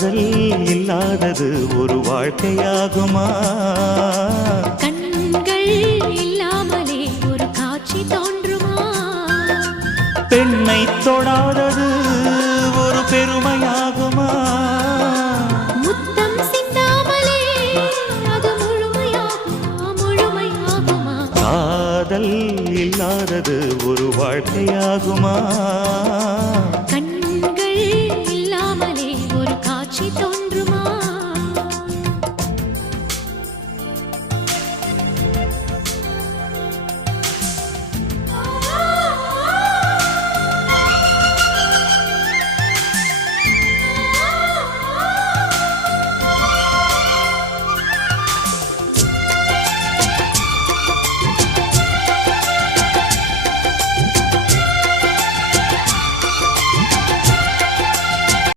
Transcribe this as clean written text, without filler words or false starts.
காதல் இல்லாதது ஒரு வாழ்க்கையாகுமா? கண்கள் இல்லாமலே ஒரு காட்சி தோன்றுமா? பெண்ணை தொடாதது ஒரு பெருமையாகுமா? முத்தம் சிந்தாமலே அது முழுமையாகுமா? முழுமையாகுமா? காதல் இல்லாதது ஒரு வாழ்க்கையாகுமா?